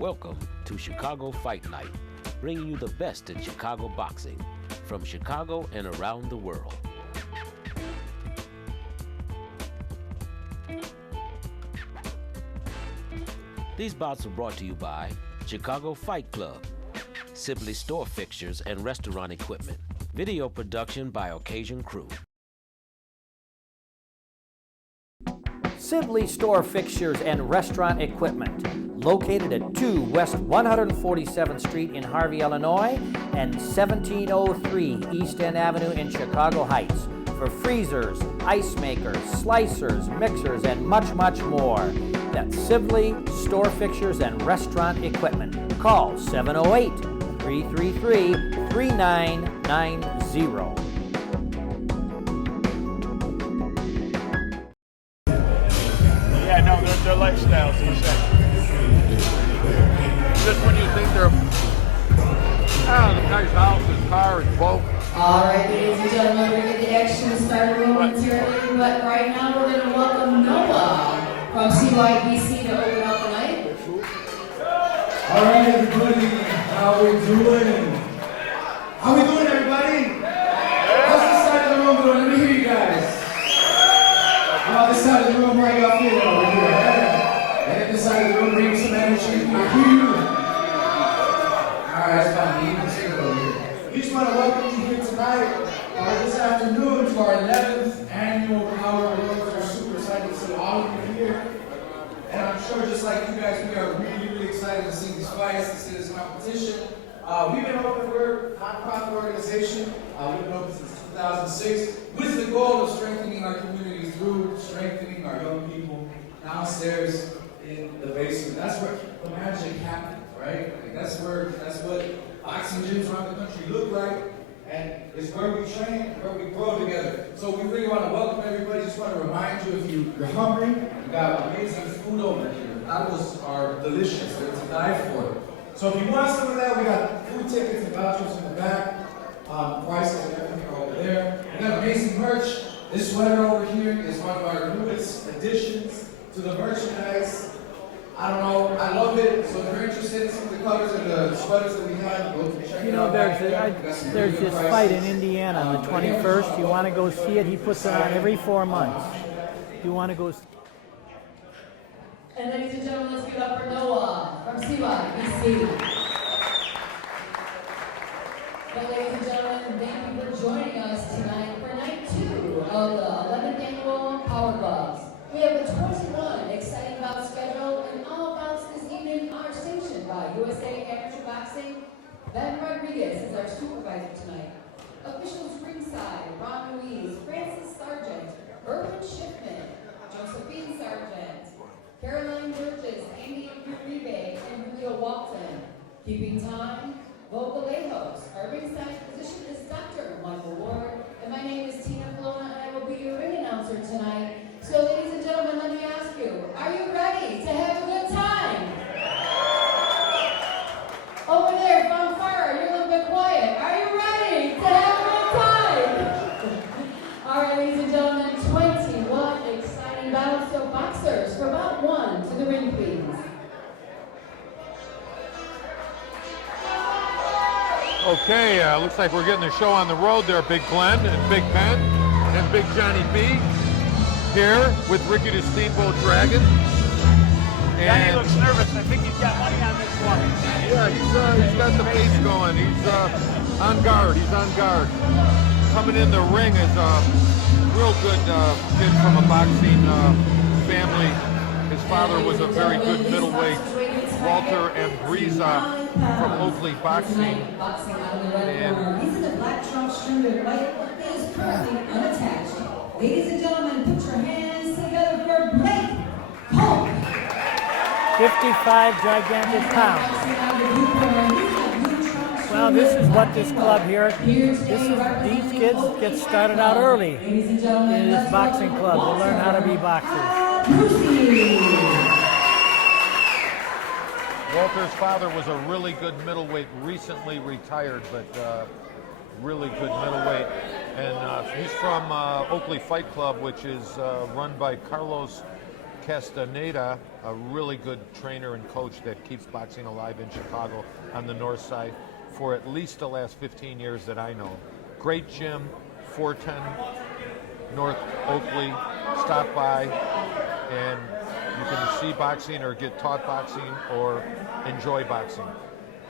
Welcome to Chicago Fight Night, bringing you the best in Chicago boxing from Chicago and around the world. These bouts are brought to you by Chicago Fight Club, Sibley Store Fixtures and Restaurant Equipment, video production by Occasion Crew. Sibley Store Fixtures and Restaurant Equipment, located at 2 West 147th Street in Harvey, Illinois, and 1703 East End Avenue in Chicago Heights, for freezers, ice makers, slicers, mixers, and much, much more. That's Sibley Store Fixtures and Restaurant Equipment. Call 708-333-3990. Yeah, no, their lifestyles are the just when you think they're the nice house, his car, his boat. All right, ladies and gentlemen, we're going to get the action started momentarily, but right now we're going to welcome Noah from CYBC to open up the night. All right, everybody, how we doing? How we doing, everybody? How's this side of the room doing? Let me hear you guys. How this side of the room, how y'all feeling over here? And if this side of the room brings some energy, I hear you. All right, it's fine. We just want to welcome you here tonight, this afternoon, to our 11th annual Power Awards. We're super excited to see all of you here. And I'm sure just like you guys, we are really, really excited to see these fights, to see this competition. We've been open, we're a nonprofit organization. We've been open since 2006 with the goal of strengthening our community through strengthening our young people downstairs in the basement. That's where the magic happens, right? Like that's what boxing gyms around the country look like, and it's where we train, where we grow together. So we really want to welcome everybody. Just want to remind you, if you're hungry, we got amazing food over here. Tacos are delicious, they're to die for. So if you want some of that, we got food tickets and vouchers in the back. Prices and everything are over there. We got amazing merch. This sweater over here is one of our newest additions to the merchandise. I don't know, I love it. So if you're interested in some of the colors and the sweaters that we have, go check it out. There's this fight in Indiana on the 21st. You want to go see it? He puts it on every 4 months. You want to go see it? And ladies and gentlemen, let's give it up for Noah from CYBC. Well, ladies and gentlemen, thank you for joining us tonight for night 2 of the 11th annual Power Gloves. We have a 21 exciting bout schedule, and all bouts this evening are sanctioned by USA Amateur Boxing. Ben Rodriguez is our supervisor tonight. Officials ringside: Ron Ruiz, Francis Sargent, Irwin Schiffman, Josephine Sargent, Caroline Burgess, Andy Uribe, and Julio Walton. Keeping time, Vogelejos. Our ringside position is Dr. Michael Ward, and my name is Tina Colonna, and I will be your ring announcer tonight. So, ladies and gentlemen, let me ask you, are you ready to have a good time? Over there, Fanfare, you're a little bit quiet. Are you ready to have a good time? All right, ladies and gentlemen, 21 exciting bouts. So, boxers, for bout 1, to the ring, please. Okay, looks like we're getting the show on the road there, Big Glenn and Big Ben and Big Johnny B. Here with Ricky the Steamboat Dragon. Johnny looks nervous. I think he's got money on this one. Yeah, he's got the pace going. He's on guard. He's on guard. Coming in the ring is a real good kid from a boxing family. His father was a very good middleweight, Walter Abbruzzese from Oakley Boxing. And he's in the black trunks trimmed in white. He is currently unattached. Ladies and gentlemen, put your hands together for Blake Kolk. 55 gigantic pounds. Well, this is what this club here, these kids get started out early in this boxing club to learn how to be boxers. Walter's father was a really good middleweight, recently retired, but really good middleweight. And he's from Oakley Fight Club, which is run by Carlos Castaneda, a really good trainer and coach that keeps boxing alive in Chicago on the north side for at least the last 15 years that I know. Great gym, 410 North Oakley. Stop by and you can see boxing or get taught boxing or enjoy boxing.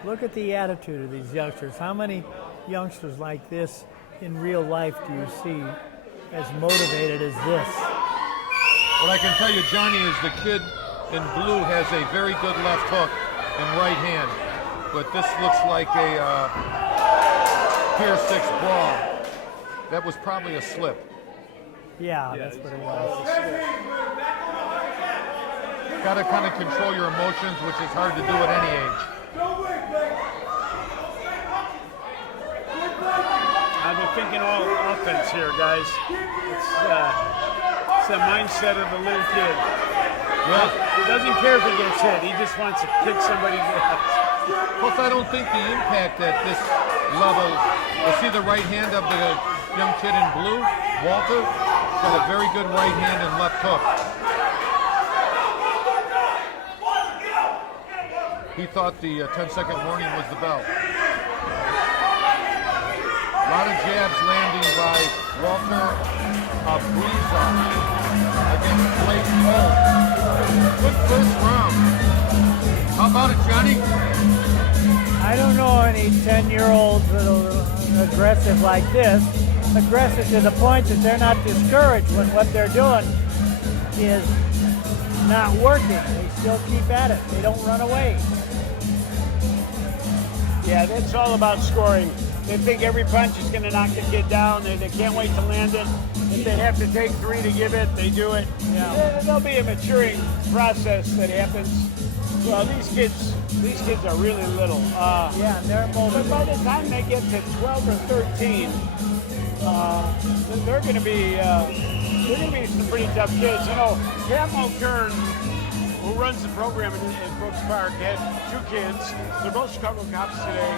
Look at the attitude of these youngsters. How many youngsters like this in real life do you see as motivated as this? What I can tell you, Johnny, is the kid in blue has a very good left hook and right hand, but this looks like a Pier 6 brawl. That was probably a slip. Yeah, that's what it was. Got to kind of control your emotions, which is hard to do at any age. I've been thinking all offense here, guys. It's the mindset of the little kid. Yeah. He doesn't care if he gets hit. He just wants to kick somebody's ass. Plus, I don't think the impact at this level, you see the right hand of the young kid in blue, Walter, got a very good right hand and left hook. He thought the 10-second warning was the bell. A lot of jabs landing by Walter Abbruzzese against Blake Kolk. Good first round. How about it, Johnny? I don't know any 10-year-olds that are aggressive like this. Aggressive to the point that they're not discouraged when what they're doing is not working. They still keep at it. They don't run away. Yeah, that's all about scoring. They think every punch is going to knock the kid down. They can't wait to land it. If they have to take 3 to give it, they do it. Yeah. There'll be a maturing process that happens. Well, these kids are really little. Yeah, they're motivated. But by the time they get to 12 or 13, they're going to be some pretty tough kids. You know, Camo Kern, who runs the program in Brooks Park, had 2 kids. They're both Chicago cops today,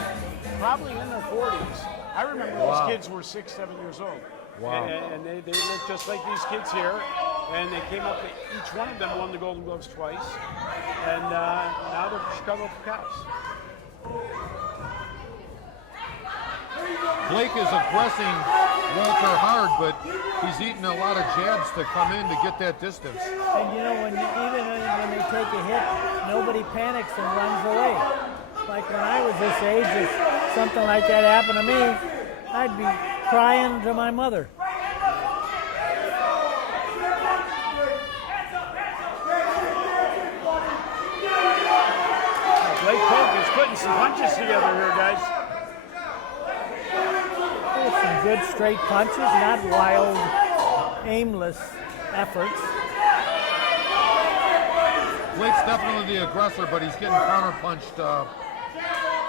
probably in their 40s. I remember these kids were 6, 7 years old. Wow. And they look just like these kids here. And they came up, each one of them won the Golden Gloves twice. And now they're Chicago cops. Blake is aggressing Walter hard, but he's eating a lot of jabs to come in to get that distance. And you know, even when they take a hit, nobody panics and runs away. Like when I was this age, if something like that happened to me, I'd be crying to my mother. Blake Kolk is putting some punches together here, guys. There's some good straight punches, not wild, aimless efforts. Blake's definitely the aggressor, but he's getting counterpunched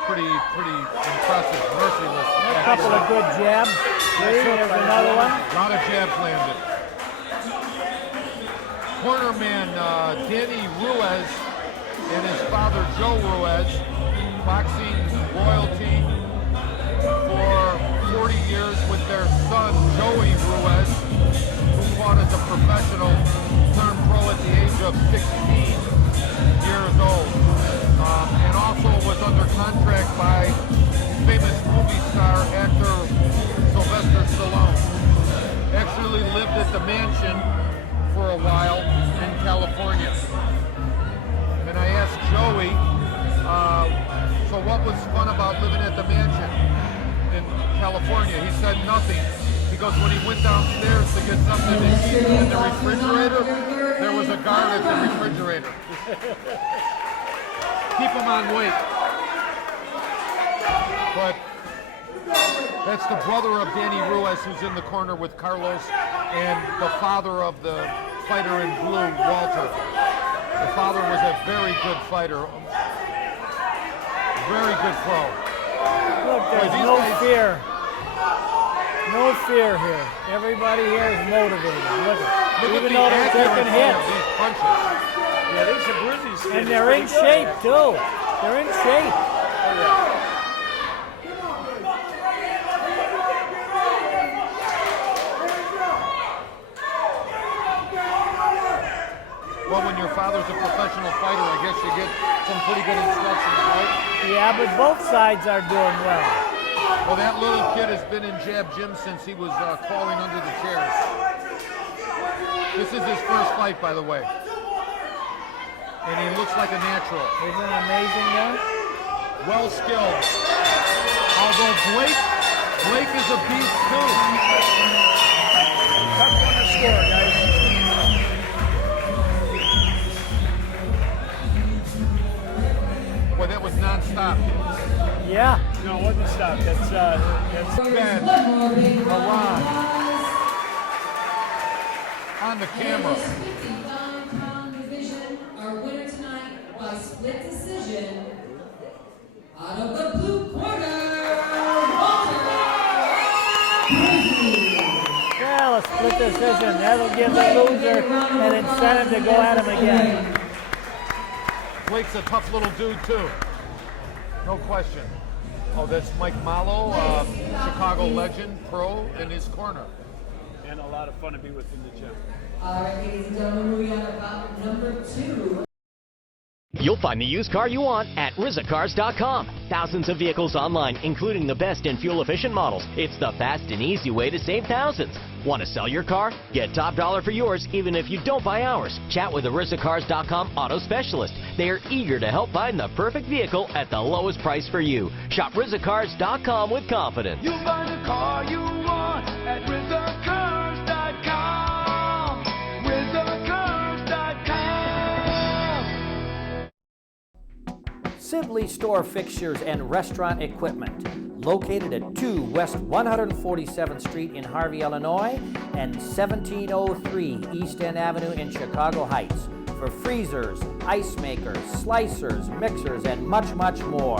pretty impressive, merciless. A couple of good jabs. There's another one. A lot of jabs landed. Cornerman Danny Ruiz and his father Joe Ruiz, boxing royalty for 40 years with their son Joey Ruiz, who fought as a professional, turned pro at the age of 16 years old, and also was under contract by famous movie star actor Sylvester Stallone. Actually lived at the mansion for a while in California. And I asked Joey, so what was fun about living at the mansion in California? He said nothing. He goes, when he went downstairs to get something to eat in the refrigerator, there was a guard at the refrigerator. Keep him on weight. But that's the brother of Danny Ruiz, who's in the corner with Carlos, and the father of the fighter in blue, Walter. The father was a very good fighter, very good pro. Look, there's no fear. No fear here. Everybody here is motivated. Look at it. Even though they're taking hits. These punches. Yeah, these Abbruzzese. And they're in shape, too. They're in shape. Well, Well, when your father's a professional fighter, I guess you get some pretty good instructions, right? Yeah, but both sides are doing well. Well, that little kid has been in jab gym since he was crawling under the chairs. This is his first fight, by the way. And he looks like a natural. Isn't it amazing, though? Well skilled. Although Blake is a beast too. Tough one to score, guys. Boy, that was non-stop. Yeah. No, it wasn't stopped. That's Ben, Haran. On the camera. In this 55-pound division, our winner tonight by split decision, out of the blue corner, Well, a split decision. That'll give the loser an incentive to go at him again. Blake's a tough little dude too. No question. Oh, that's Mike Mallow, Chicago legend, pro in his corner. and a lot of fun to be with in the gym. All right, ladies and gentlemen, moving on to bout number 2. You'll find the used car you want at RizaCars.com. Thousands of vehicles online, including the best and fuel-efficient models. It's the fast and easy way to save thousands. Want to sell your car? Get top dollar for yours, even if you don't buy ours. Chat with the RizaCars.com auto specialist. They are eager to help find the perfect vehicle at the lowest price for you. Shop RizaCars.com with confidence. You'll find the car you want at RizaCars.com. RizaCars.com. Sibley Store Fixtures and Restaurant Equipment, located at 2 West 147th Street in Harvey, Illinois, and 1703 East End Avenue in Chicago Heights, for freezers, ice makers, slicers, mixers, and much, much more.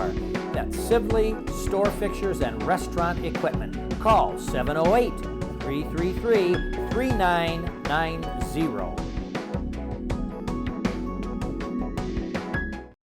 That's Sibley Store Fixtures and Restaurant Equipment. Call 708-333-3990.